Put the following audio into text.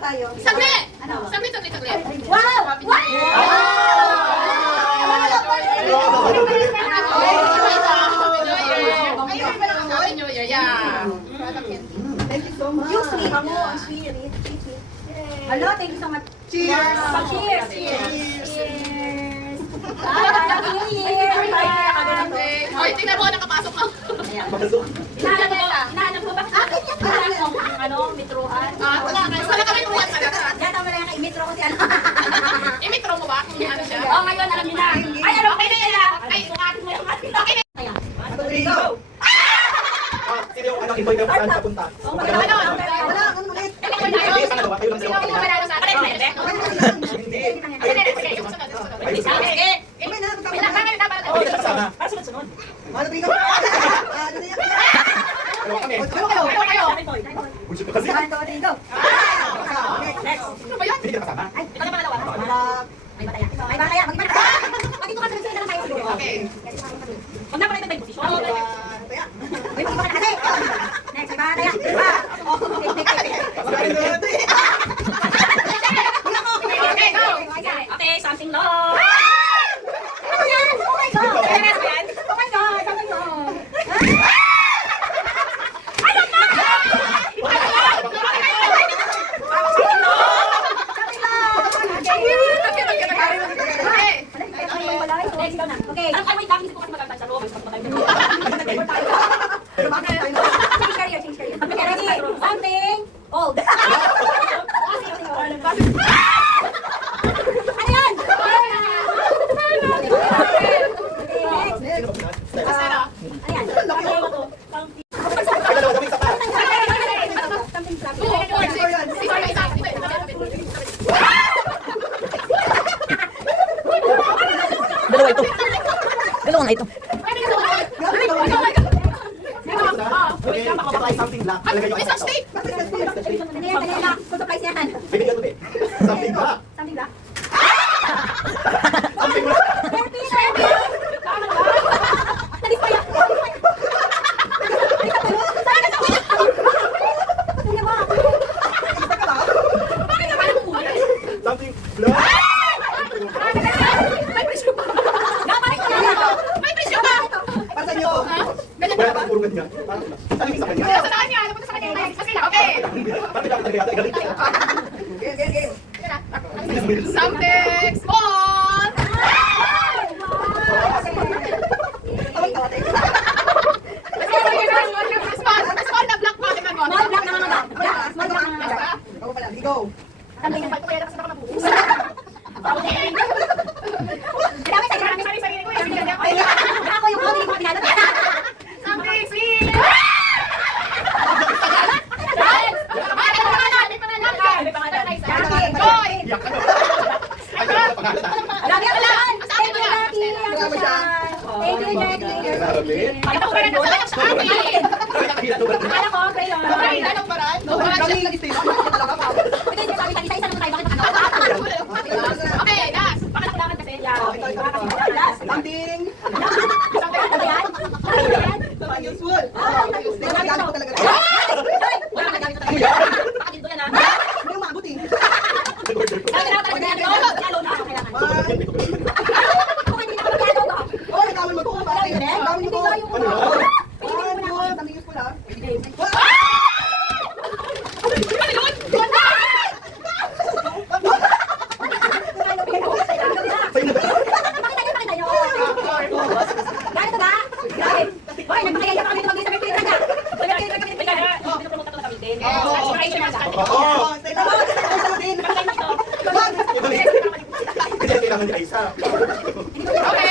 Tayo. Saglit! Ano? Saglit. Wow! Wow! Happy New Year, yeah. Thank you so much. Yung sweet mo, ang sweet. Hello, thank you so much. Cheers! Cheers! Cheers! Happy New Year! Hoy, tingnan mo, nakapasok ka. Hinahanap mo ba? Akin yung metruhan. Wala kami tuwan pala. Yan, tama lang yung imetro ko si ano. Imitro mo ba kung ano siya? Oh, ngayon, alam niyo na. Ay, alam Okay na yan. Ay, sukatin mo yung ating. okay na. Kaya. Sino yung anak iba yung saan papunta? Ano? Wala, ano ulit? Hindi, sa dalawa. Kayo lang Sino dalawa. ang manalo sa akin? Hindi. Sige, susunod. Sige. Hindi ka kasama. Dalawa kami. Kayo. Bullshit ka kasi. Ano ba yun? Hindi ka kasama. May bataya. Magdito ka sa sila lang tayo siguro. Okay. Huwag na pala ito tayo posisyon. May mga kasi. Next, may bataya. Okay, go. Okay, something low. Ano yan? Oh my God! Oh my God! Something low. Okay. Ang wait lang, hindi ko kasi maganda sa loob. Change career. Okay, ready? Something old. Ano yan? Basta na. Ano yan? Ay, dalawa, daming sapa. Something fluffy. 2, 4, 6, 7, 8, 9, 10. Dalawa ito. Dalawa nga ito. Okay, try something black. Talagay yung It's a steak. Ano yan? Surprise yan. Bibigyan ko din. Something black. Something black. Something black. Something black. May presyo pa. May presyo pa. Para niyo. Ganyan Wala ba? kang puro ganyan. Parang saling sa kanya. Sa kanya. Napunta sa kanya. Okay na. Okay. Parang dapat talaga galit. Something small. Small na black pa. Tingnan mo. Small black na mga ba? Small black na mga ba? Something na Kaya kasi baka mabuhos. Ako yung mga hindi ko tinanong. Something sweet. Joy. Iyak ka na. Ay, wala pa pangalan ah. Marami ako lang. Sa akin Thank you, wala. Jackie. Thank you, Jackie. Grabe. Ito ko rin sa akin. Nakakahila to ba? Akala ko, crayon. Ay, anong paraan? Pwede niyo sabi, isa-isa naman tayo. Bakit nakakatawa? Okay, last. Baka nakulangan kasi. Last. Something. Ano yan? Ano yan? Unusual. Ginagamit ko talaga. Ay! Wala ka gamit ko talaga. Baka dito yan, ha? Hindi yung maabot eh. Kailangan talaga yan. Lalo na ako kailangan. Kung hindi na ako kailangan ko. Oh, gawin mo to. Gawin mo rin? Gawin mo to. Hindi Ano? Hindi mo na. Something useful ah. Sa'yo na ba? Pakita niyo. Ganito ba? Grabe. Hoy, nagpakayaya pa kami tumagay sa Mercury Drug, ah. Pinopromote ko lang gamitin. Inspiration lang. Oo. Hindi kailangan niya isa. Okay.